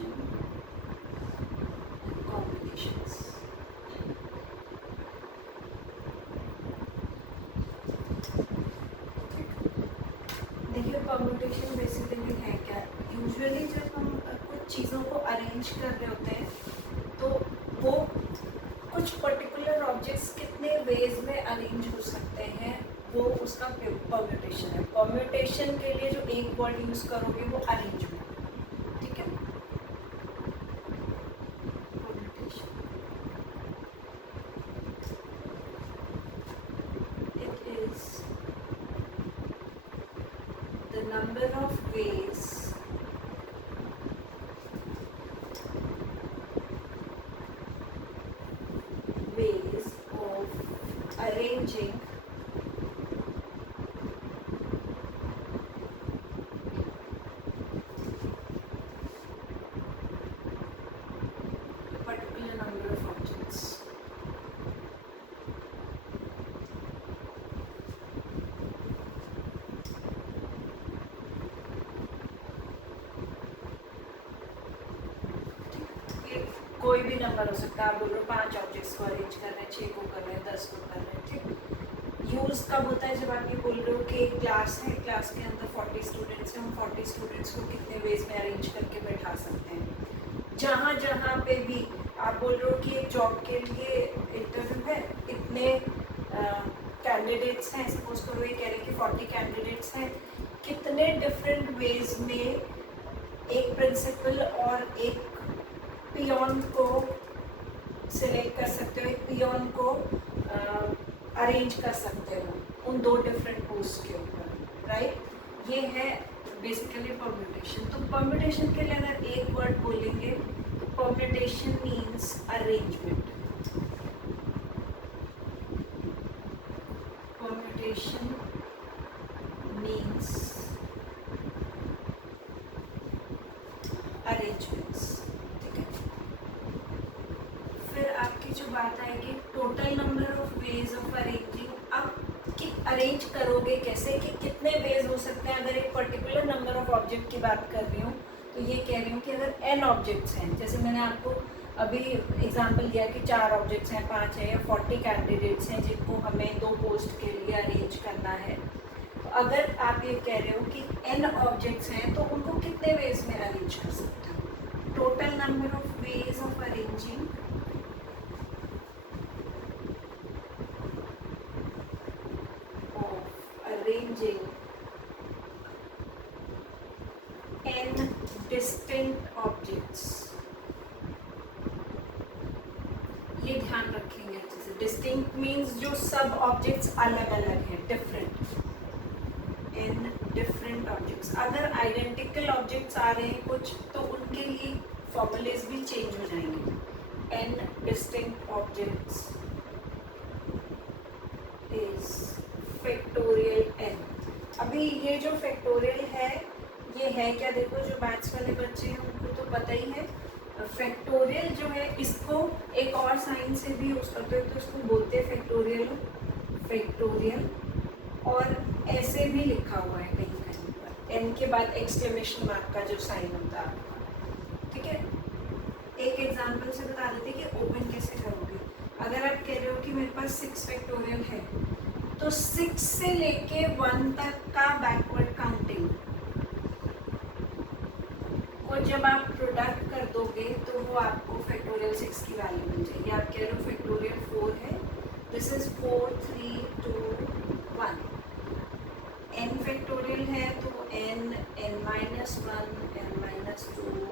addition and combinations. देखिए permutation basically है क्या, यूजुअली जब हम कुछ चीज़ों को अरेंज कर रहे होते हैं तो वो कुछ पर्टिकुलर ऑब्जेक्ट्स कितने वेज में अरेंज हो सकते हैं, वो उसका परम्यूटेशन है। परम्यूटेशन के लिए जो एक वर्ड यूज़ करोगे वो अरेंजमेंट, ठीक है। Permutation it is the number of ways of arranging a particular number of objects. कोई भी नंबर हो सकता है, आप बोलो 5 ऑब्जेक्ट्स को अरेंज कर रहे हैं, 6 को कर रहे हैं, 10 को कर रहे हैं, ठीक। यूज़ कब होता है, जब आप ये बोल रहे हो कि एक क्लास है, क्लास के अंदर 40 स्टूडेंट्स हैं, हम 40 स्टूडेंट्स को कितने वेज में अरेंज करके बैठा सकते हैं। जहाँ जहाँ पे भी आप बोल रहे हो कि एक जॉब के लिए इंटरव्यू है, इतने कैंडिडेट्स हैं, सपोज करो ये कह रहे हैं कि 40 कैंडिडेट्स हैं, कितने डिफरेंट वेज में एक प्रिंसिपल और एक पियोन को सिलेक्ट कर सकते हो, एक पियोन को अरेंज कर सकते हो उन 2 डिफरेंट पोस्ट के ऊपर, राइट। ये है बेसिकली परम्यूटेशन। तो परम्यूटेशन के लिए अगर एक वर्ड बोलेंगे तो permutation means arrangement. Permutation means arrangements, ठीक है। फिर आपकी जो बात आएगी total number of ways of arranging. अब कि अरेंज करोगे कैसे, कि कितने वेज हो सकते हैं। अगर एक पर्टिकुलर नंबर ऑफ ऑब्जेक्ट की बात कर रही हूँ तो ये कह रही हूँ कि अगर n ऑब्जेक्ट्स हैं, जैसे मैंने आपको अभी एग्जांपल दिया कि 4 ऑब्जेक्ट्स हैं, 5 हैं या 40 कैंडिडेट्स हैं जिनको हमें 2 पोस्ट के लिए अरेंज करना है। तो अगर आप ये कह रहे हो कि n ऑब्जेक्ट्स हैं तो उनको कितने वेज में अरेंज कर सकते हो। Total number of ways of arranging arranging n distinct objects। ये ध्यान रखेंगे अच्छे से। डिस्टिंक्ट मीन्स जो सब ऑब्जेक्ट्स अलग अलग हैं, डिफरेंट, n डिफरेंट ऑब्जेक्ट्स। अगर आइडेंटिकल ऑब्जेक्ट्स आ रहे हैं कुछ तो उनके लिए फॉर्मूलेज भी चेंज हो जाएंगे। n distinct objects is factorial n। अभी ये जो फैक्टोरियल है ये है क्या, देखो जो मैथ्स वाले बच्चे हैं उनको तो पता ही है। फैक्टोरियल जो है इसको एक और साइन से भी यूज करते हैं, तो इसको बोलते हैं फैक्टोरियल, फैक्टोरियल। और ऐसे भी लिखा हुआ है कहीं कहीं पर, n के बाद एक्सक्लेमेशन मार्क का जो साइन होता है, ठीक है। एक एग्जांपल से बता देते कि ओपन कैसे करोगे। अगर आप कह रहे हो कि मेरे पास 6 फैक्टोरियल है तो 6 से लेके 1 तक का बैकवर्ड काउंटिंग को जब आप प्रोडक्ट कर दोगे तो वो आपको फैक्टोरियल 6 की वैल्यू मिल जाएगी। आप कह रहे हो फैक्टोरियल 4 है, दिस इज 4 3 2 1। n फैक्टोरियल है तो n n-1 n-2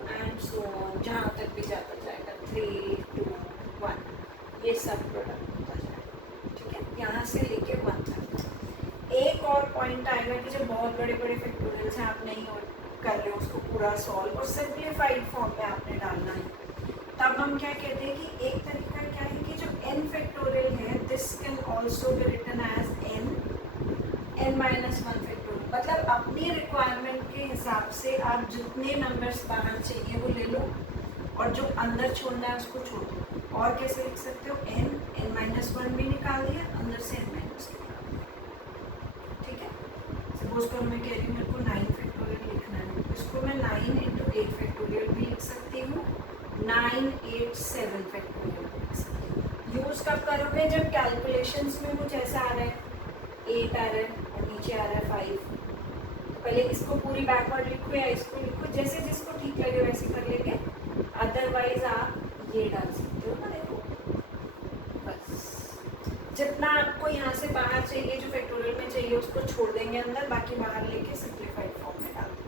and so on, जहाँ तक भी जाता जाएगा 3 2 1, ये सब प्रोडक्ट होता जाएगा, ठीक है, यहाँ से लेके 1 तक। एक और पॉइंट आएगा कि जब बहुत बड़े बड़े फैक्टोरियल्स हैं, आप नहीं कर रहे हो उसको पूरा सॉल्व और सिंप्लीफाइड फॉर्म में आपने डालना है, तब हम क्या कहते हैं कि एक तरीका क्या है कि जो n फैक्टोरियल है this can also be written as n-1 factorial. मतलब अपनी रिक्वायरमेंट के हिसाब से आप जितने नंबर्स बाहर चाहिए वो ले लो और जो अंदर छोड़ना है उसको छोड़ दो। और कैसे लिख सकते हो, n-1 भी निकाल दिया, अंदर से n- निकाल दिया, ठीक है। सपोज करो मैं कह रही हूँ मेरे को 9 फैक्टोरियल लिखना है, इसको मैं 9 × 8 फैक्टोरियल फैक्टोरियल भी लिख सकती हूँ, 987 फैक्टोरियल भी लिख सकती हूँ। यूज़ कब करोगे? जब कैलकुलेशंस में कुछ ऐसा आ रहा है, 8 आ रहा है और नीचे आ रहा है 5, पहले इसको पूरी बैकवर्ड लिखो या इसको लिखो, जैसे जिसको ठीक लगे वैसे कर लेंगे। अदरवाइज आप ये डाल सकते हो ना, देखो बस जितना आपको यहाँ से बाहर चाहिए, जो फैक्टोरियल में चाहिए उसको छोड़ देंगे अंदर, बाकी बाहर लेके सिंप्लीफाइड फॉर्म में डाल देंगे।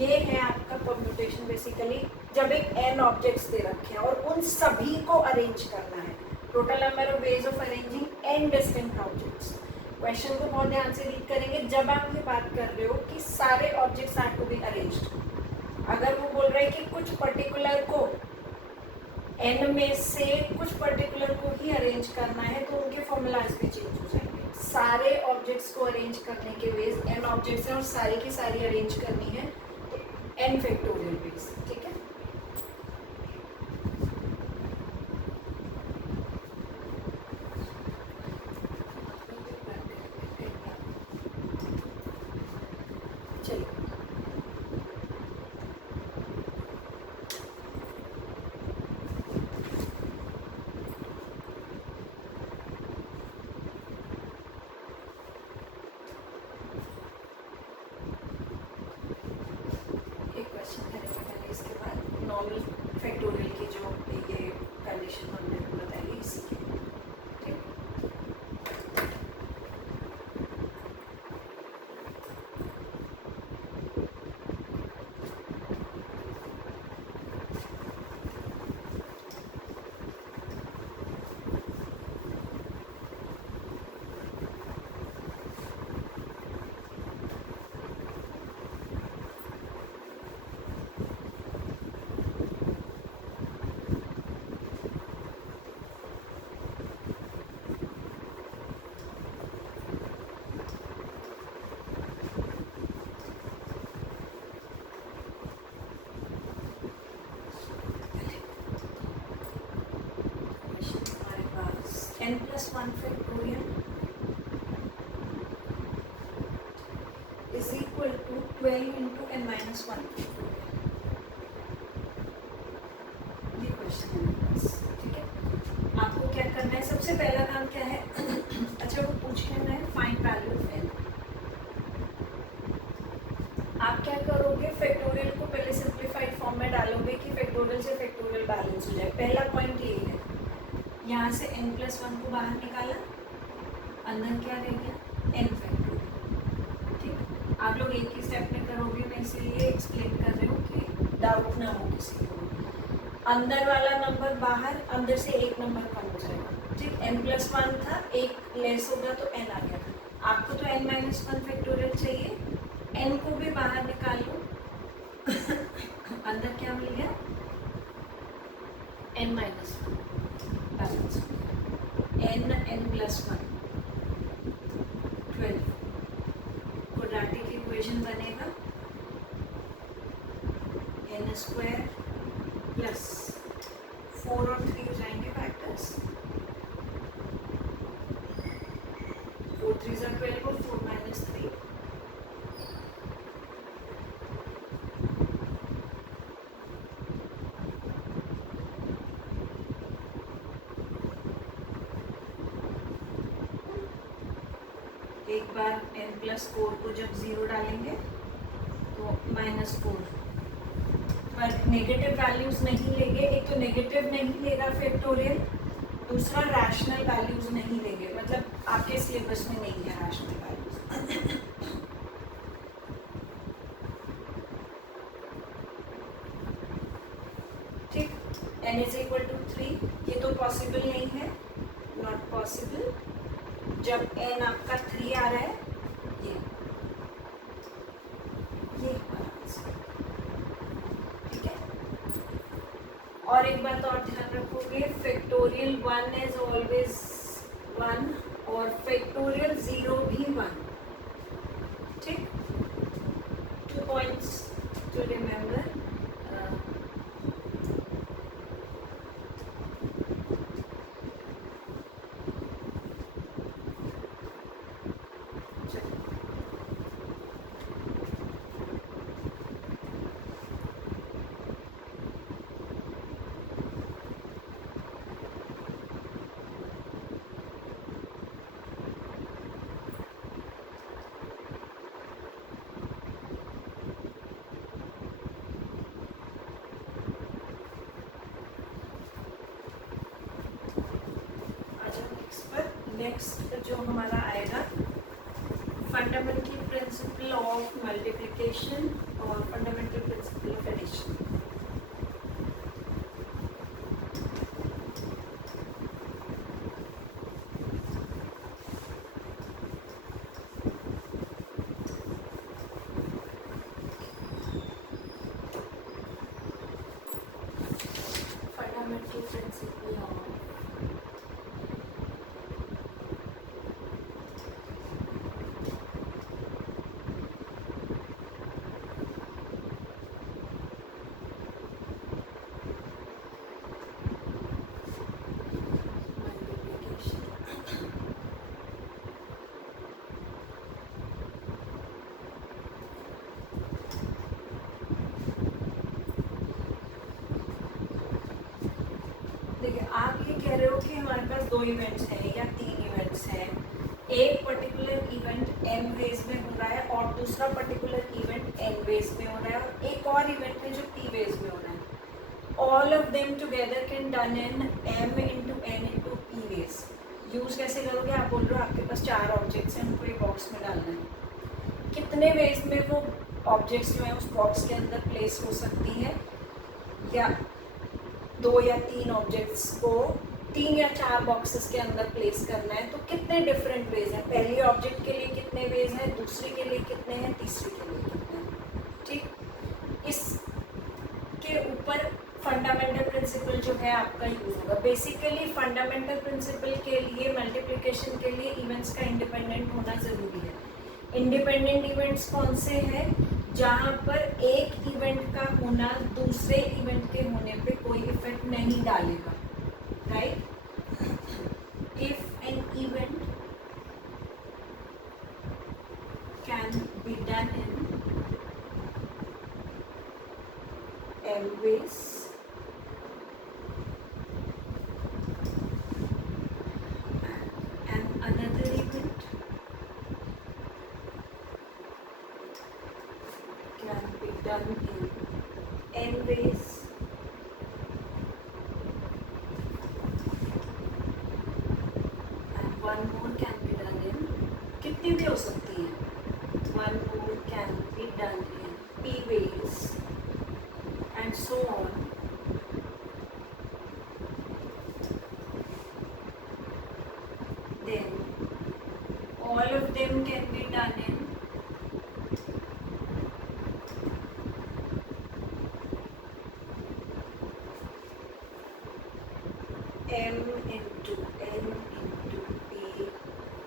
ये है आपका परम्यूटेशन बेसिकली, जब एक n ऑब्जेक्ट्स दे रखे हैं और उन सभी को अरेंज करना है। Total number of ways of arranging n distinct objects. Question को बहुत ध्यान से रीड करेंगे। जब आप ये बात कर रहे हो कि सारे objects are to be arranged, अगर वो बोल रहे हैं कि कुछ पर्टिकुलर को n में से कुछ पर्टिकुलर को ही अरेंज करना है, तो उनके फॉर्मूलाज भी चेंज हो जाएंगे। सारे ऑब्जेक्ट्स को अरेंज करने के वेज n ऑब्जेक्ट्स हैं और सारी की सारी अरेंज करनी है तो n फैक्टोरियल वेज, ठीक है। चलिए नॉर्मल फैक्टोरियल की जो ये कंडीशन हमने बताई इसी की, ठीक। n+1 factorial is equal to 12 into n-1 factorial। ये क्वेश्चन है मेरे पास, ठीक है। आपको क्या करना है? सबसे पहला काम क्या है? अच्छा, वो पूछ लेना है फाइंड वैल्यू ऑफ n। आप क्या करोगे? फैक्टोरियल को पहले सिंप्लीफाइड फॉर्म में डालोगे कि फैक्टोरियल से फैक्टोरियल बैलेंस हो जाए। पहला पॉइंट यही है। यहाँ से n+1 को बाहर निकाला, अंदर क्या रह गया? n फैक्टोरियल, ठीक। आप लोग एक ही स्टेप में करोगे, मैं इसीलिए एक्सप्लेन कर रही हूँ कि डाउट ना हो किसी को। अंदर वाला नंबर बाहर, अंदर से एक नंबर कम हो जाएगा, ठीक। n+1 था, एक लेस होगा तो n आ गया। आपको तो n-1 फैक्टोरियल चाहिए, n को भी बाहर निकाल लो। अंदर क्या मिल गया? n-1 बैलेंस हो गया। n+1 12 क्वाड्रेटिक इक्वेशन बनेगा n² प्लस 4 और 3 हो जाएंगे फैक्टर्स, 4 3 ज़ा 12 और 4 - 3। एक बार n+4 को जब 0 डालेंगे तो -4, पर नेगेटिव वैल्यूज नहीं लेंगे। एक तो नेगेटिव नहीं लेगा फैक्टोरियल, दूसरा रैशनल वैल्यूज नहीं लेंगे, मतलब आपके सिलेबस में नहीं है रैशनल वैल्यूज। ठीक, n = 3, ये तो पॉसिबल नहीं है, नॉट पॉसिबल। जब n आपका 3 आ रहा है, ये हमारा आंसर, ठीक है। और एक बात और ध्यान रखोगे, फैक्टोरियल 1 इज ऑलवेज 1 और फैक्टोरियल 0 भी 1, ठीक। 2 पॉइंट्स टू रिमेम्बर। नेक्स्ट जो हमारा आएगा फंडामेंटल प्रिंसिपल ऑफ मल्टीप्लिकेशन और fundamental principle of addition. Fundamental principle of देखिए, आप ये कह रहे हो कि हमारे पास 2 इवेंट्स हैं या 3 इवेंट्स हैं, एक पर्टिकुलर इवेंट m वेज में हो रहा है और दूसरा पर्टिकुलर इवेंट n वेज में हो रहा है और एक और इवेंट है जो p वेज में हो रहा है। All of them together can done in m into n into p ways. Use कैसे करोगे? आप बोल रहे हो आपके पास 4 ऑब्जेक्ट्स हैं, उनको एक बॉक्स में डालना है। कितने वेज में वो ऑब्जेक्ट्स जो हैं उस बॉक्स के अंदर प्लेस हो सकती है, या 2 या 3 ऑब्जेक्ट्स को 3 या 4 बॉक्सेस के अंदर प्लेस करना है, तो कितने डिफरेंट वेज हैं? पहली ऑब्जेक्ट के लिए कितने वेज हैं, दूसरी के लिए कितने हैं, तीसरी के लिए कितने हैं। ठीक, इसके ऊपर फंडामेंटल प्रिंसिपल जो है आपका यूज होगा। बेसिकली फंडामेंटल प्रिंसिपल के लिए मल्टीप्लिकेशन के लिए इवेंट्स का इंडिपेंडेंट होना ज़रूरी है। इंडिपेंडेंट इवेंट्स कौन से हैं? जहाँ पर एक इवेंट का होना दूसरे इवेंट के होने पे कोई इफेक्ट नहीं डालेगा, right? If an event can be done in m ways and another event can be done in n ways and one more can be done in, कितनी भी हो सकती है, one more can be done in p ways and so on, then all of them can be done in m into n into p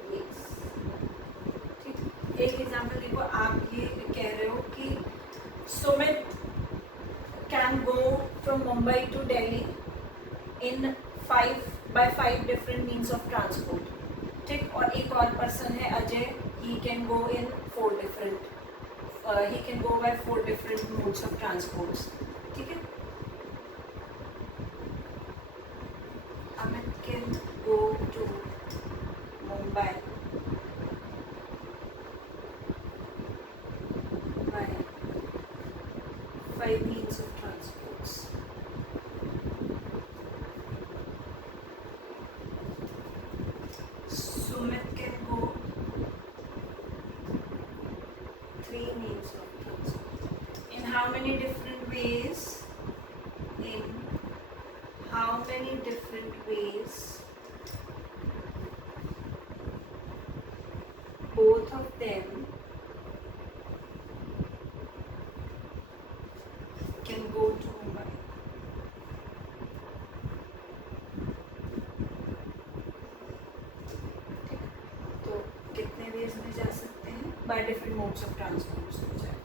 ways। ठीक, एक example देखो, आप ये कह रहे हो कि Sumit can go from Mumbai to Delhi in 5 different means of transport। ठीक, और एक और पर्सन है Ajay, he can go in 4 different he can go by 4 different modes of transports। ठीक है, Amit can go to Mumbai by 5 means of transports। Sumit can go 3 means of transport। In how many different ways? In how many different ways both of them can go to Mumbai। तो कितने veg में जा सकते हैं? By different modes of transport हो जाए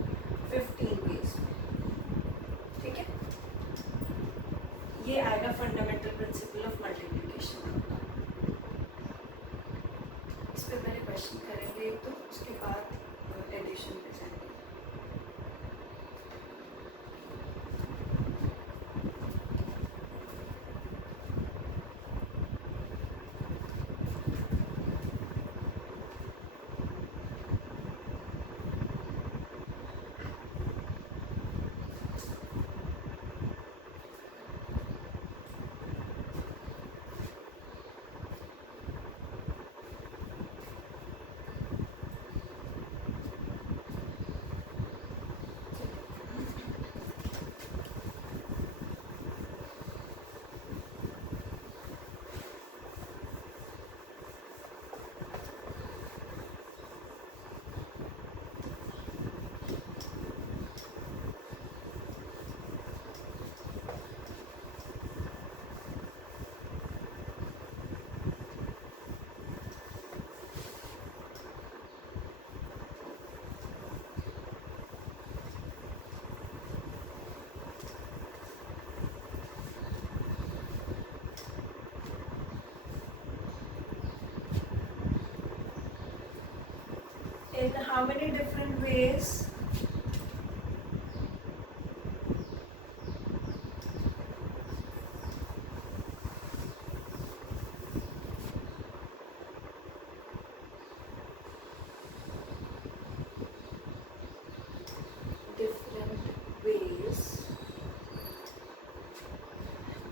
15 veg में। ठीक है, ये आएगा फंडामेंटल प्रिंसिपल ऑफ मल्टीप्लिकेशन। इस पे पहले क्वेश्चन करेंगे तो उसके बाद एडिशन पे जाएंगे। in how many different ways? Different ways.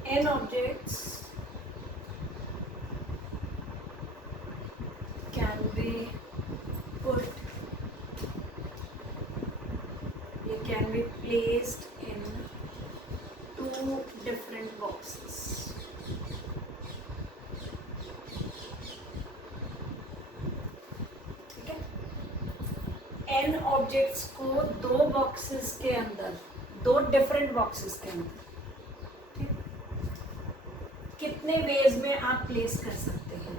N objects can be put, they can be placed in two different boxes. ठीक है, n ऑब्जेक्ट्स को दो बॉक्सेस के अंदर, दो डिफरेंट बॉक्सेस के अंदर कितने वेज में आप प्लेस कर सकते हैं.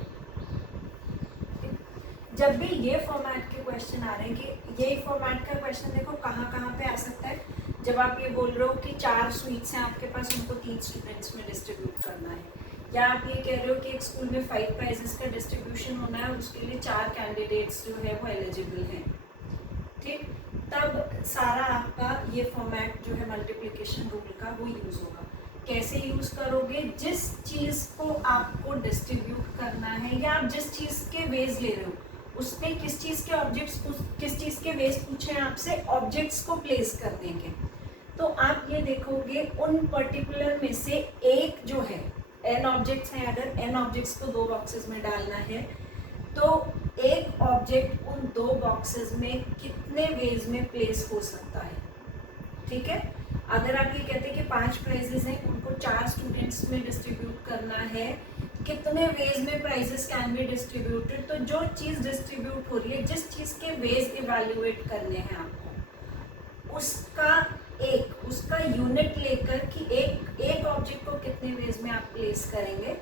जब भी ये फॉर्मेट के क्वेश्चन आ रहे हैं कि यही फॉर्मेट का क्वेश्चन देखो कहाँ कहाँ पे आ सकता है. जब आप ये बोल रहे हो कि 4 स्वीट्स हैं आपके पास, उनको 3 स्टूडेंट्स में डिस्ट्रीब्यूट करना है, या आप ये कह रहे हो कि एक स्कूल में 5 प्राइजेस का डिस्ट्रीब्यूशन होना है, उसके लिए 4 कैंडिडेट्स जो है वो एलिजिबल हैं. ठीक, तब सारा आपका ये फॉर्मेट जो है मल्टीप्लिकेशन रूल का वो यूज़ होगा. कैसे यूज़ करोगे? जिस चीज़ को आपको डिस्ट्रीब्यूट करना है या आप जिस चीज़ के वेज ले रहे हो उसमें किस चीज़ के ऑब्जेक्ट्स, किस चीज़ के वेज पूछे हैं आपसे, ऑब्जेक्ट्स को प्लेस कर देंगे. तो आप ये देखोगे उन पर्टिकुलर में से एक जो है, n ऑब्जेक्ट्स हैं, अगर n ऑब्जेक्ट्स को दो बॉक्सेस में डालना है तो एक ऑब्जेक्ट उन दो बॉक्सेस में कितने वेज में प्लेस हो सकता है. ठीक है, अगर आप ये कहते हैं कि 5 प्राइजेस हैं, उनको 4 स्टूडेंट्स में डिस्ट्रीब्यूट करना है, कितने वेज में प्राइजेस कैन बी डिस्ट्रीब्यूटेड, तो जो चीज़ डिस्ट्रीब्यूट हो रही है, जिस चीज़ के वेज इवैल्यूएट करने हैं आपको, उसका यूनिट लेकर कि एक ऑब्जेक्ट को कितने वेज में आप प्लेस करेंगे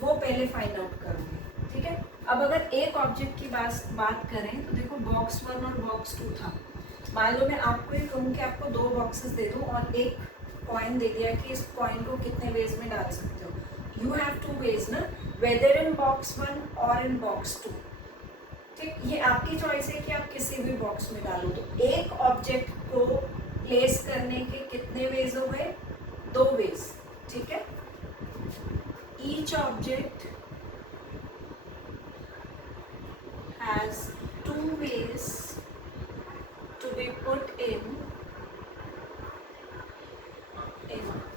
वो पहले फाइंड आउट करोगे. ठीक है, अब अगर एक ऑब्जेक्ट की बात करें तो देखो बॉक्स 1 और बॉक्स 2 था. मान लो मैं आपको ये कहूँ कि आपको 2 बॉक्सेस दे दूँ और एक कॉइन दे दिया कि इस कॉइन को कितने वेज में डाल सकते हो. यू हैव 2 वेज ना, वेदर इन बॉक्स 1 और इन बॉक्स 2. ठीक, ये आपकी चॉइस है कि आप किसी भी बॉक्स में डालो. तो एक ऑब्जेक्ट को प्लेस करने के कितने वेज हो गए? 2 वेज. ठीक है, each object has 2 ways to be put in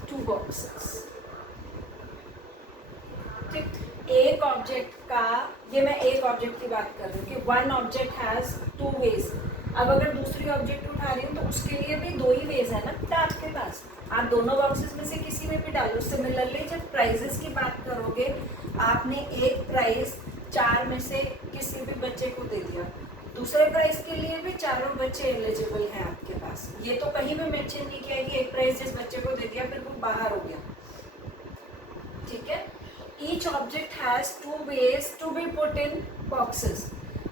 2 boxes. ठीक, एक ऑब्जेक्ट का, ये मैं एक ऑब्जेक्ट की बात कर रही हूँ कि 1 ऑब्जेक्ट हैज 2 वेज. अब अगर दूसरी ऑब्जेक्ट उठा रही हूँ तो उसके लिए भी 2 ही वेज है ना बेटा आपके पास. आप दोनों बॉक्सेस में से किसी में भी डालो. सिमिलरली जब प्राइजेस की बात करोगे, आपने एक प्राइज 4 में से किसी भी बच्चे को दे दिया, दूसरे प्राइज के लिए भी 4 बच्चे एलिजिबल हैं आपके पास. ये तो कहीं भी मेंशन नहीं किया कि एक प्राइज जिस बच्चे को दे दिया फिर वो बाहर हो गया. ठीक है, each object has 2 ways to be put in boxes.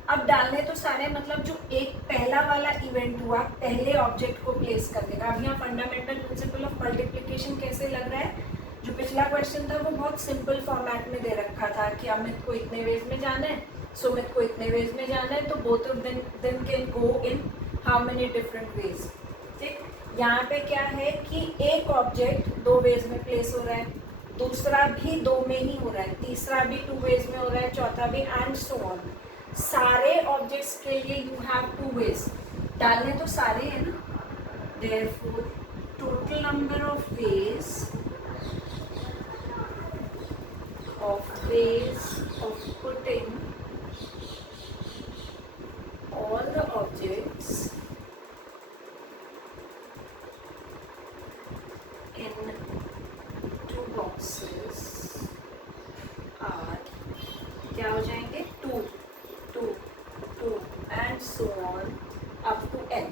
अब डालने तो सारे, मतलब जो एक पहला वाला इवेंट हुआ पहले ऑब्जेक्ट को प्लेस करने का. अब यहाँ फंडामेंटल प्रिंसिपल ऑफ मल्टीप्लिकेशन कैसे लग रहा है? जो पिछला क्वेश्चन था वो बहुत सिंपल फॉर्मेट में दे रखा था कि अमित को इतने वेज में जाना है, सुमित को इतने वेज में जाना है, तो both of them can go in how many different ways. ठीक, यहाँ पे क्या है कि एक ऑब्जेक्ट 2 वेज में प्लेस हो रहा है, दूसरा भी 2 में ही हो रहा है, तीसरा भी 2 वेज में हो रहा है, चौथा भी, एंड सो ऑन. सारे ऑब्जेक्ट्स के लिए यू हैव 2 वेज. डालने तो सारे हैं ना. Therefore total number of ways of putting all the objects in 2 boxes are, क्या हो जाएंगे? 2, 2, 2 and so on up to n.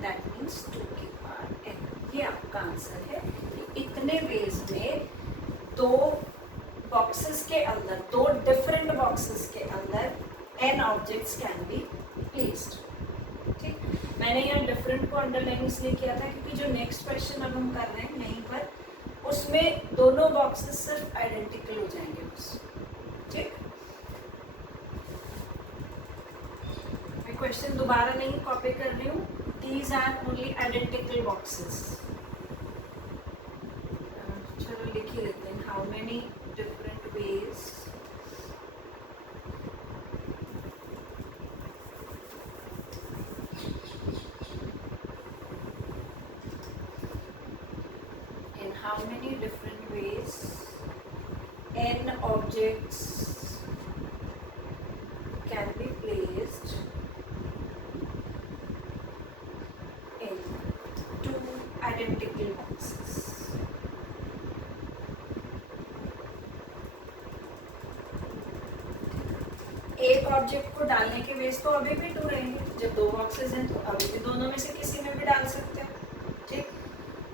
That means 2 की पावर n. ये आपका आंसर है. इतने वेज में 2 बॉक्सेस के अंदर, 2 डिफरेंट बॉक्सेस के अंदर n objects can be placed. ठीक, मैंने यहाँ डिफरेंट को अंडरलाइन इसलिए किया था क्योंकि जो नेक्स्ट क्वेश्चन अब हम कर रहे हैं यहीं पर, उसमें दोनों बॉक्सेस सिर्फ आइडेंटिकल हो जाएंगे बस. ठीक, मैं क्वेश्चन दोबारा नहीं कॉपी कर रही हूँ. These are only identical boxes. चलो लिख ही लेते हैं. How many different ways how many different ways n objects can be placed in two identical boxes. एक ऑब्जेक्ट को डालने के वेज तो अभी भी 2 रहेंगे. जब 2 बॉक्सेस हैं तो अभी भी दोनों में से किसी में भी डाल सकते हैं. ठीक.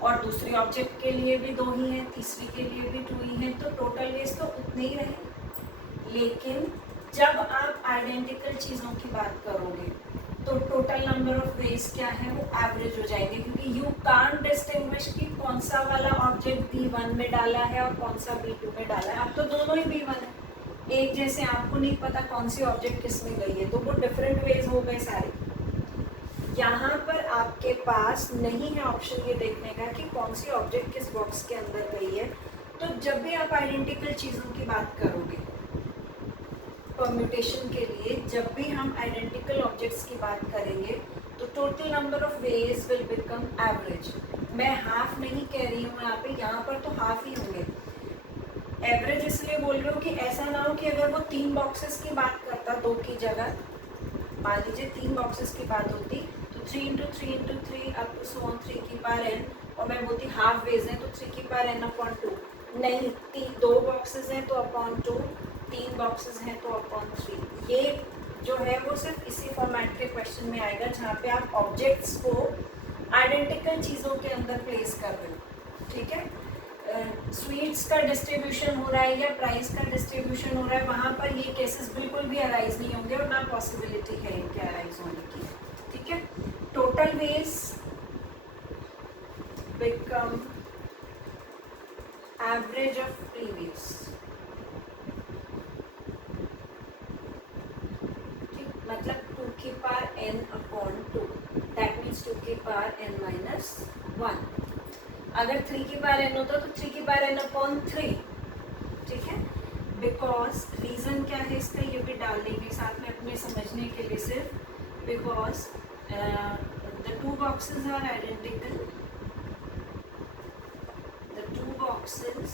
और दूसरी ऑब्जेक्ट के लिए भी 2 ही हैं, तीसरी के लिए भी 2 ही हैं, तो टोटल वेज तो उतने ही रहे. लेकिन जब आप आइडेंटिकल चीज़ों की बात करोगे तो टोटल नंबर ऑफ वेज क्या है वो एवरेज हो जाएंगे, क्योंकि यू कांट डिस्टिंग्विश कि कौन सा वाला ऑब्जेक्ट B1 में डाला है और कौन सा B2 में डाला है. अब तो दोनों ही B1 है. एक जैसे आपको नहीं पता कौन सी ऑब्जेक्ट किस में गई है, तो वो डिफरेंट वेज हो गए सारे. यहाँ पर आपके पास नहीं है ऑप्शन ये देखने का कि कौन सी ऑब्जेक्ट किस बॉक्स के अंदर गई है. तो जब भी आप आइडेंटिकल चीज़ों की बात करोगे परम्यूटेशन के लिए, जब भी हम आइडेंटिकल ऑब्जेक्ट्स की बात करेंगे तो total number of ways will become average. मैं हाफ नहीं कह रही हूँ यहाँ पर तो हाफ ही होंगे. एवरेज इसलिए बोल रही हूँ कि ऐसा ना हो कि अगर वो 3 बॉक्सेस की बात करता 2 की जगह, मान लीजिए 3 बॉक्सेस की बात होती तो 3 into 3 into 3 up to so on 3 की पावर n, और मैं बोलती हाफ वेज है तो 3 की पावर n upon 2. नहीं, 2 बॉक्सेस हैं तो अपॉन 2, 3 बॉक्सेस हैं तो अपॉन 3. ये जो है वो सिर्फ इसी फॉर्मेट के क्वेश्चन में आएगा जहाँ पे आप ऑब्जेक्ट्स को आइडेंटिकल चीज़ों के अंदर प्लेस कर रहे हो. ठीक है. स्वीट्स का डिस्ट्रीब्यूशन हो रहा है या प्राइस का डिस्ट्रीब्यूशन हो रहा है, वहाँ पर ये केसेस बिल्कुल भी अराइज नहीं होंगे और ना पॉसिबिलिटी है इनके अराइज होने की. ठीक है. Total ways become average of previous. मतलब 2 की power n upon 2, that means 2 की पावर n माइनस 1. अगर 3 की पावर n होता तो 3 की पावर n अपॉन 3. ठीक है. बिकॉज रीज़न क्या है इसका ये भी डाल देंगे साथ में अपने समझने के लिए सिर्फ. Because the 2 boxes are identical. The 2 boxes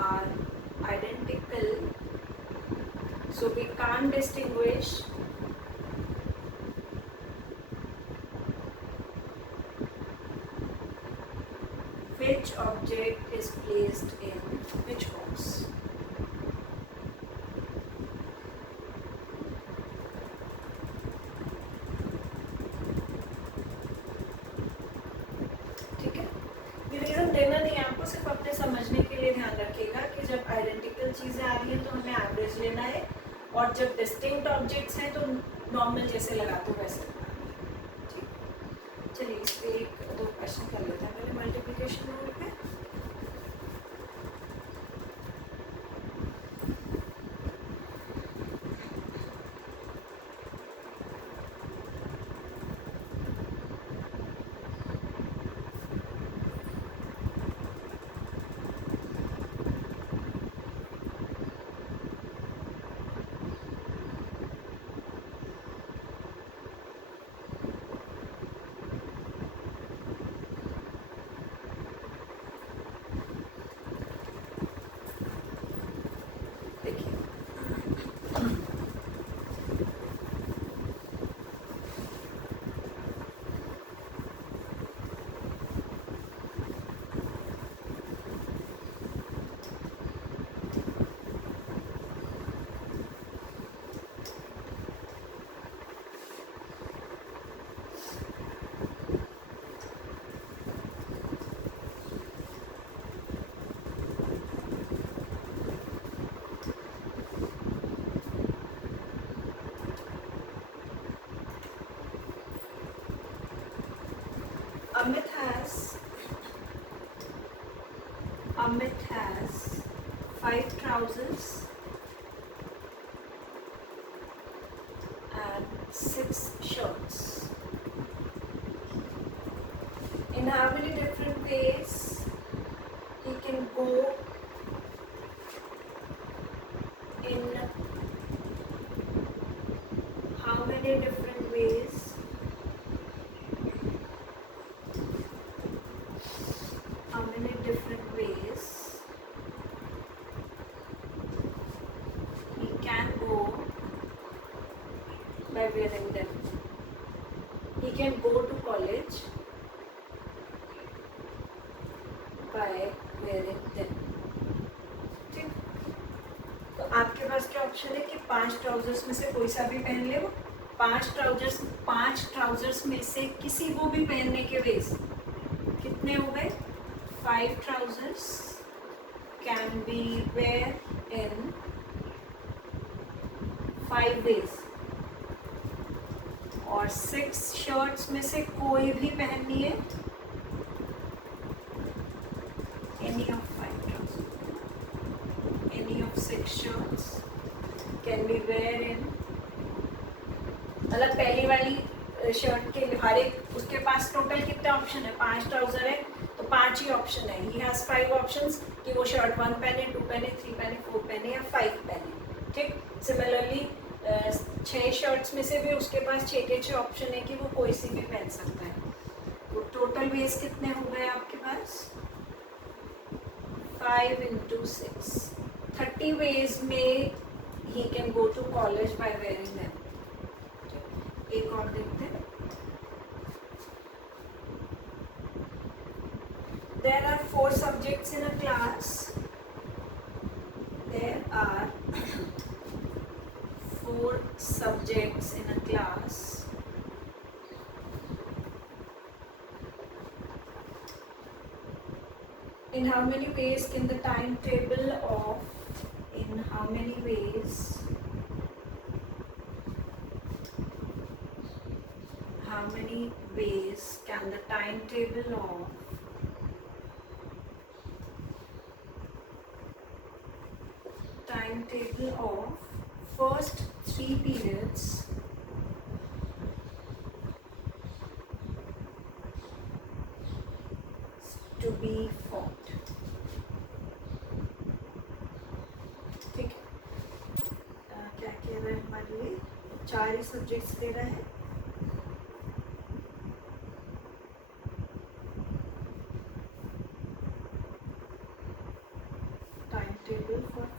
are identical. So we can't distinguish which object is placed in which box. ठीक है. ये रीज़न देना नहीं है आपको, सिर्फ अपने समझने के लिए ध्यान रखिएगा कि जब आइडेंटिकल चीज़ें आ रही हैं तो हमें एवरेज लेना है, और जब डिस्टिंक्ट ऑब्जेक्ट्स हैं तो नॉर्मल जैसे लगाते हो वैसे लगाना है. ठीक. चलिए इस पर 1-2 क्वेश्चन कर लेते हैं पहले मल्टीप्लिकेशन रूल पे. Amit has 5 trousers and ways he can go in how many different ways? How many different ways he can go by wearing them? He can go to college by wearing them. ठीक, तो आपके पास क्या option है कि 5 trousers में से कोई सा भी पहन ले वो। 5 ट्राउजर्स में से किसी को भी पहनने के वेज कितने हो गए? 5 trousers can be wear in 5 ways, और 6 shirts में से कोई भी पहननी है any of 5 trousers, any of 6 shirts can be wear in, मतलब पहली वाली शर्ट के हर एक उसके पास टोटल कितने ऑप्शन है? 5 ट्राउजर है तो 5 ही ऑप्शन है। ही हैज 5 ऑप्शंस कि वो शर्ट 1 पहने, 2 पहने, 3 पहने, 4 पहने या 5 पहने। ठीक, सिमिलरली 6 शर्ट्स में से भी उसके पास 6 के 6 ऑप्शन है कि वो कोई सी भी पहन सकता है। तो टोटल वेज कितने हो गए आपके पास? 5 into 6, 30 वेज में ही can go to college by wearing them. एक और देखते हैं। There are 4 subjects in a class. There are 4 subjects in a class. In how many ways can the timetable of how many ways can the timetable of first 3 periods to be fought? ठीक है, क्या कह रहा है हमारे लिए? 4 ही subjects दे रहा है।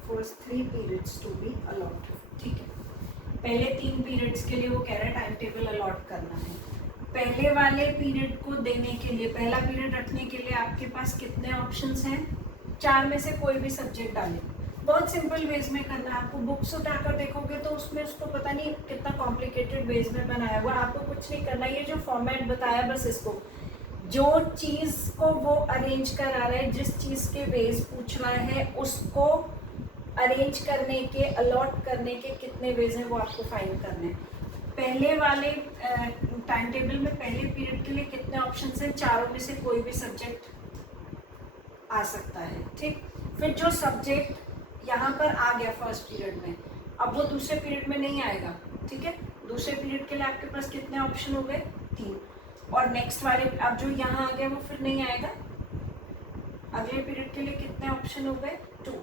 First 3 periods to be allotted. ठीक है, पहले 3 पीरियड्स के लिए वो कह रहा है टाइम टेबल अलॉट करना है। पहले वाले पीरियड को देने के लिए, पहला पीरियड रखने के लिए आपके पास कितने ऑप्शंस हैं? 4 में से कोई भी सब्जेक्ट डालें। बहुत सिंपल वेज में करना है। आपको बुक्स उठाकर देखोगे तो उसमें उसको पता नहीं कितना कॉम्प्लिकेटेड वेज में बनाया हुआ। आपको कुछ नहीं करना, ये जो फॉर्मेट बताया बस इसको, जो चीज़ को वो अरेंज करा रहा है, जिस चीज़ के वेज पूछ रहा है उसको अरेंज करने के, अलॉट करने के कितने वेज हैं वो आपको फाइंड करने हैं। पहले वाले टाइम टेबल में पहले पीरियड के लिए कितने ऑप्शंस हैं? 4 में से कोई भी सब्जेक्ट आ सकता है। ठीक, फिर जो सब्जेक्ट यहाँ पर आ गया फर्स्ट पीरियड में, अब वो दूसरे पीरियड में नहीं आएगा। ठीक है, दूसरे पीरियड के लिए आपके पास कितने ऑप्शन हो गए? 3। और नेक्स्ट वाले अब जो यहाँ आ गया वो फिर नहीं आएगा। अगले पीरियड के लिए कितने ऑप्शन हो गए? 2।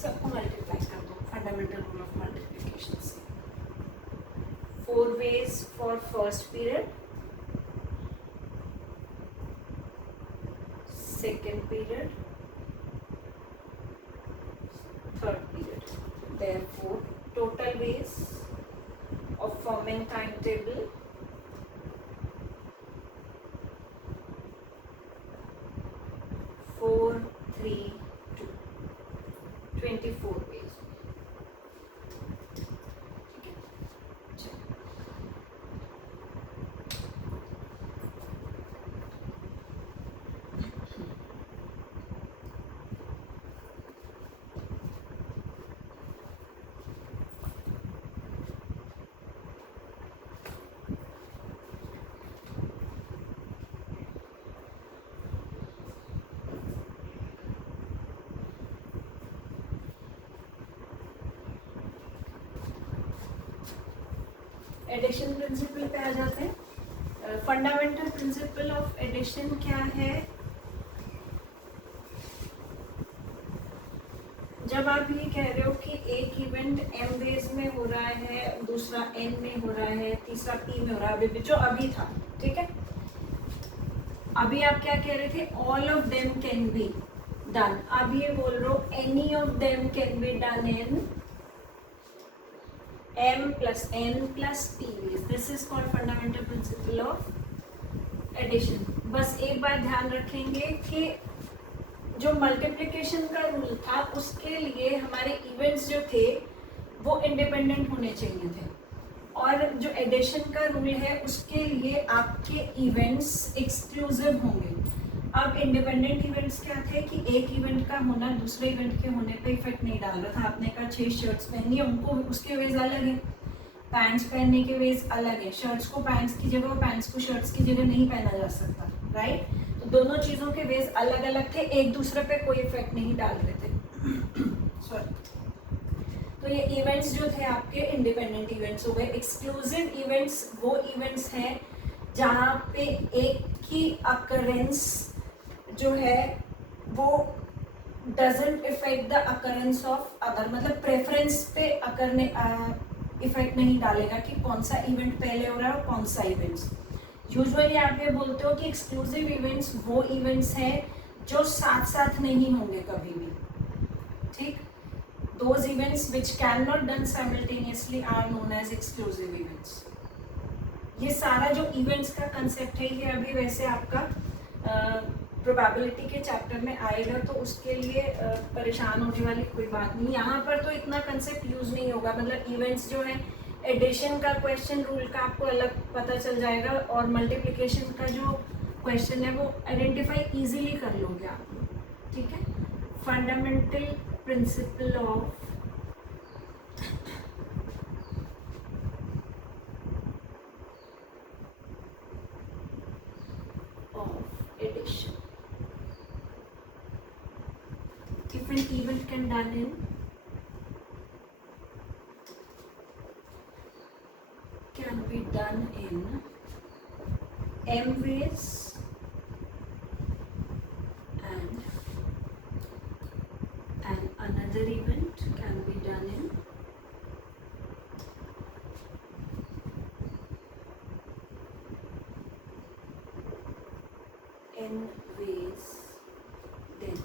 सबको मल्टीप्लाई कर दो फंडामेंटल रूल ऑफ मल्टीप्लिकेशन से। 4 ways for first period, second period, third period. Therefore, total ways of forming timetable 4, 3, 2, 24 ways. ठीक है, चलो। एडिशन प्रिंसिपल पे आ जाते हैं। फंडामेंटल प्रिंसिपल ऑफ एडिशन क्या है? जब आप ये कह रहे हो कि एक इवेंट m बेस में हो रहा है, दूसरा n में हो रहा है, तीसरा p में हो रहा है, अभी जो अभी था, ठीक है, अभी आप क्या कह रहे थे? All of them can be done. अब ये बोल रहे हो any of them can be done in m plus n plus p ways. This is called fundamental principle of addition. बस एक बात ध्यान रखेंगे कि जो मल्टीप्लिकेशन का रूल था उसके लिए हमारे इवेंट्स जो थे वो इंडिपेंडेंट होने चाहिए थे, और जो एडिशन का रूल है उसके लिए आपके इवेंट्स एक्सक्लूसिव होंगे. अब इंडिपेंडेंट इवेंट्स क्या थे कि एक इवेंट का होना दूसरे इवेंट के होने पे इफेक्ट नहीं डाल रहा था. आपने कहा 6 शर्ट्स पहनी है, उनको उसके वेज अलग है, पैंट्स पहनने के वेज अलग है. शर्ट्स को पैंट्स की जगह, पैंट्स को शर्ट्स की जगह नहीं पहना जा सकता, राइट? तो दोनों चीज़ों के वेज अलग अलग थे, एक दूसरे पे कोई इफेक्ट नहीं डाल रहे थे. सॉरी. तो ये इवेंट्स जो थे आपके इंडिपेंडेंट इवेंट्स हो गए. एक्सक्लूसिव इवेंट्स वो इवेंट्स हैं जहाँ पे एक ही अकरेंस जो है वो doesn't effect the occurrence of other, मतलब प्रेफरेंस पे अकरने इफेक्ट नहीं डालेगा कि कौन सा इवेंट पहले हो रहा है और कौन सा इवेंट्स. यूजुअली आप ये बोलते हो कि एक्सक्लूसिव इवेंट्स वो इवेंट्स हैं जो साथ साथ नहीं होंगे कभी भी, ठीक? Those events which cannot done simultaneously are known as exclusive events. ये सारा जो इवेंट्स का कंसेप्ट है ये अभी वैसे आपका प्रोबेबिलिटी के चैप्टर में आएगा, तो उसके लिए परेशान होने वाली कोई बात नहीं. यहाँ पर तो इतना कंसेप्ट यूज नहीं होगा. मतलब इवेंट्स जो है, एडिशन का क्वेश्चन रूल का आपको अलग पता चल जाएगा, और मल्टीप्लिकेशन का जो क्वेश्चन है वो आइडेंटिफाई इजीली कर लोगे आप, ठीक है? Fundamental principle of addition. If an event can done in can be done in m ways and another event can be done in n ways, then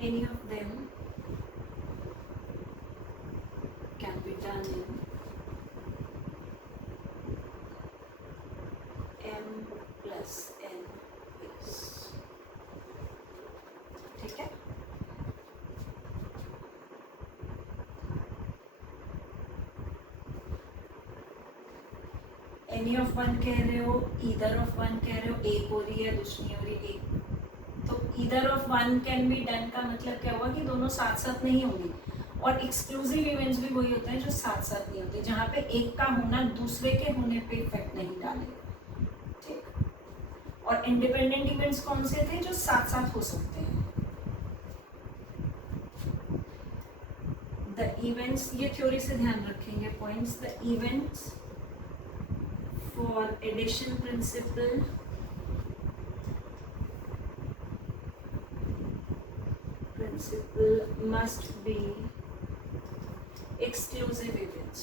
any of them can be done in m plus n ways, ठीक है? Any of one कह रहे हो, either of one कह रहे हो, एक हो रही है दूसरी हो रही है एक, तो either of one can be done का मतलब क्या हुआ कि दोनों साथ साथ नहीं होंगे. और एक्सक्लूसिव इवेंट्स भी वही होते हैं जो साथ साथ नहीं होते, जहाँ पे एक का होना दूसरे के होने पे इफेक्ट नहीं डालेगा, ठीक? और इंडिपेंडेंट इवेंट्स कौन से थे? जो साथ साथ हो सकते हैं. द इवेंट्स, ये थ्योरी से ध्यान रखेंगे points. The events for addition principle must be exclusive events.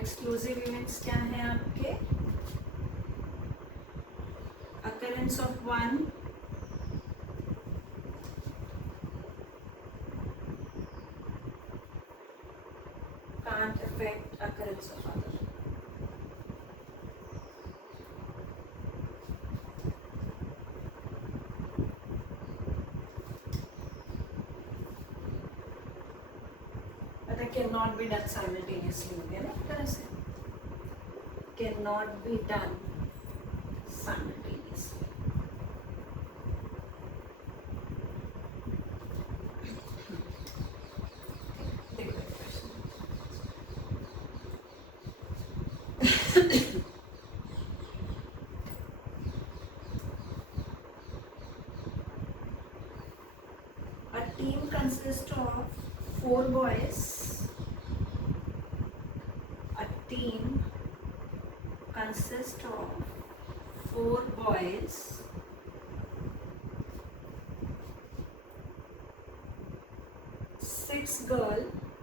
Exclusive events क्या है आपके? Occurrence of one can't affect occurrence of other. But that cannot be done simultaneously, हो गया ना एक तरह से? Cannot be done simultaneously. 4 boys, a team consists of 4 boys, 6 girls,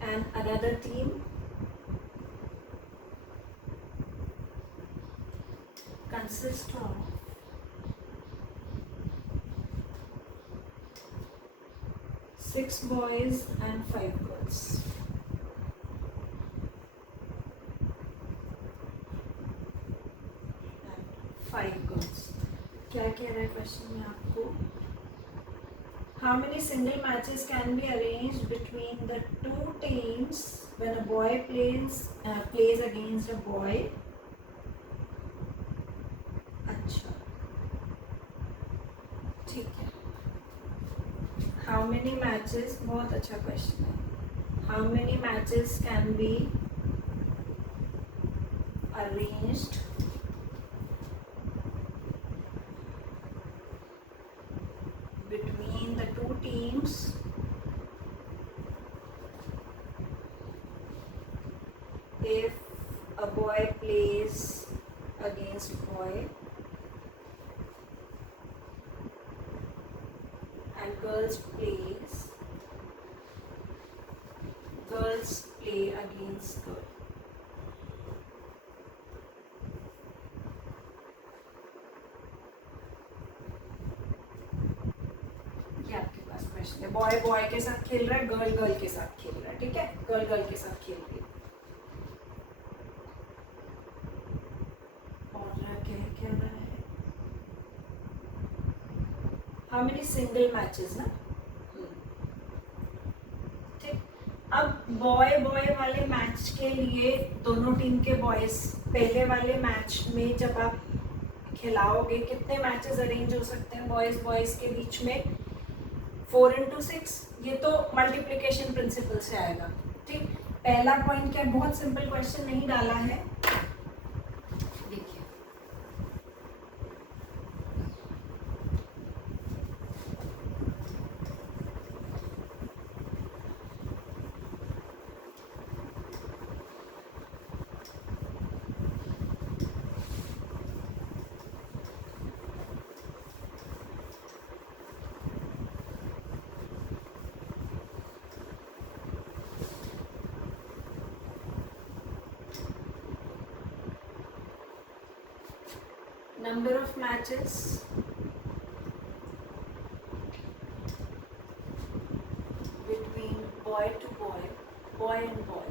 and another team consists of 6 boys and 5 girls. And 5 girls. क्या कह रहा है क्वेश्चन में आपको? How many single matches can be arranged between the two teams when a boy plays against a boy? अच्छा, ठीक है. How many matches? बहुत अच्छा क्वेश्चन है. How many matches can be arranged between the two teams if a boy plays against boy and girls play against girl? ये आपके पास question है. Boy boy के साथ खेल रहा है, गर्ल गर्ल के साथ खेल रहा है. ठीक है, गर्ल गर्ल के साथ खेल रही है. और क्या रहा है? हाउ मेनी सिंगल मैचेस ना. ठीक. अब बॉय बॉय वाले मैच के लिए दोनों टीम के बॉयज पहले वाले मैच में जब आप खिलाओगे कितने मैचेस अरेंज हो सकते हैं बॉयज बॉयज के बीच में? 4 into 6. ये तो मल्टीप्लिकेशन प्रिंसिपल से आएगा. ठीक. पहला पॉइंट क्या, बहुत सिंपल क्वेश्चन नहीं डाला है. देखिए, number of matches between boy to boy and boy.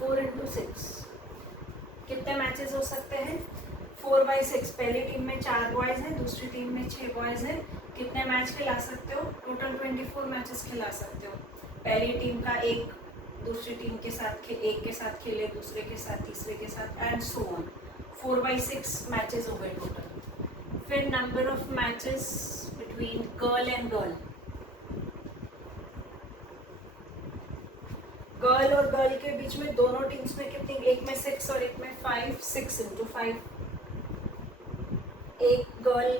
4 into 6. कितने मैचेस हो सकते हैं? 4 by 6. पहली टीम में 4 बॉयज हैं, दूसरी टीम में 6 बॉयज हैं. कितने मैच खिला सकते हो? टोटल 24 मैचेस खिला सकते हो. पहली टीम का एक दूसरी टीम के साथ एक के साथ खेले, दूसरे के साथ, तीसरे के साथ, and so on. 4 by 6 matches हो गए टोटल. फिर number of matches between girl and girl. Girl और गर्ल के बीच में दोनों टीम्स में कितनी? एक में 6 और एक में 5. 6 into 5. एक गर्ल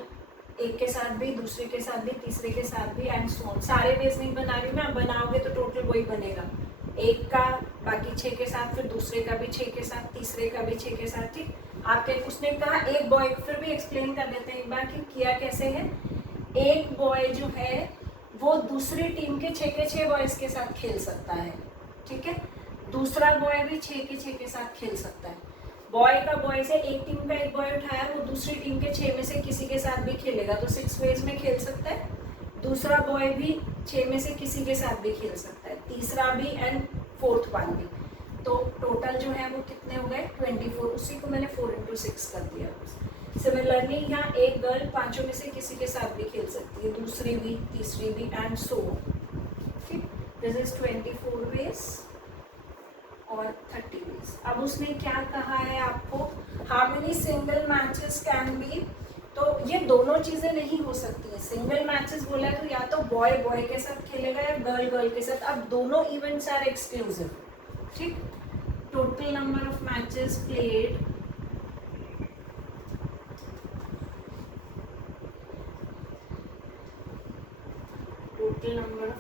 एक के साथ भी, दूसरे के साथ भी, तीसरे के साथ भी, एंड सो ऑन. सारे वेज नहीं बना रही मैं, बनाओगे तो टोटल वही बनेगा. एक का बाकी 6 के साथ, फिर दूसरे का भी 6 के साथ, तीसरे का भी 6 के साथ. ठीक. आपके उसने कहा एक बॉय, फिर भी एक्सप्लेन कर देते हैं एक बार कि किया कैसे है. एक बॉय जो है वो दूसरी टीम के 6 बॉयज के साथ खेल सकता है. ठीक है. दूसरा बॉय भी 6 के साथ खेल सकता है. बॉय का बॉय से एक टीम का एक बॉय उठाया, वो दूसरी टीम के 6 में से किसी के साथ भी खेलेगा, तो 6 वेज में खेल सकता है. दूसरा बॉय भी 6 में से किसी के साथ भी खेल सकता है, तीसरा भी एंड फोर्थ वन भी. तो टोटल जो है वो कितने हो गए? 24. उसी को मैंने 4 into 6 कर दिया. सिमिलरली यहाँ एक गर्ल 5 में से किसी के साथ भी खेल सकती है, दूसरी भी, तीसरी भी, एंड सो. ठीक. दिस इज 24 वेज और 30 वेज. अब उसने क्या कहा है आपको? How many single matches can be. तो ये दोनों चीज़ें नहीं हो सकती हैं. सिंगल मैचेस बोला है तो या तो बॉय बॉय के साथ खेलेगा या गर्ल गर्ल के साथ. अब दोनों इवेंट्स आर एक्सक्लूसिव. ठीक. Total number of matches played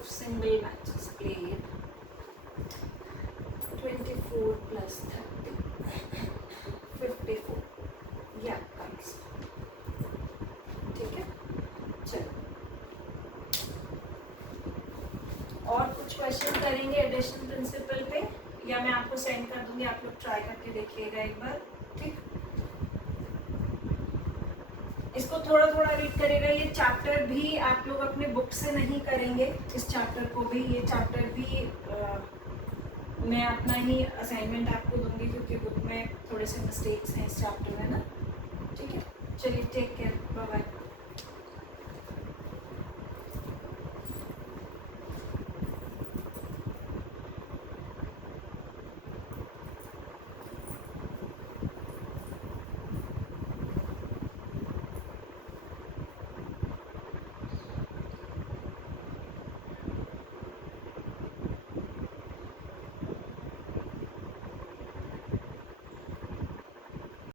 of single matches played, 24 plus 30, 54. Yeah, comes. ठीक है, चलो और कुछ क्वेश्चन करेंगे एडिशन प्रिंसिपल पे, या मैं आपको सेंड कर दूंगी, आप लोग ट्राई करके देखिएगा एक बार, ठीक। इसको थोड़ा थोड़ा रीड करेगा। ये चैप्टर भी आप लोग अपने बुक से नहीं करेंगे, इस चैप्टर को भी, ये चैप्टर भी मैं अपना ही असाइनमेंट आपको दूंगी, क्योंकि बुक में थोड़े से मिस्टेक्स हैं इस चैप्टर में ना, ठीक है। चलिए, टेक केयर, बाय बाय।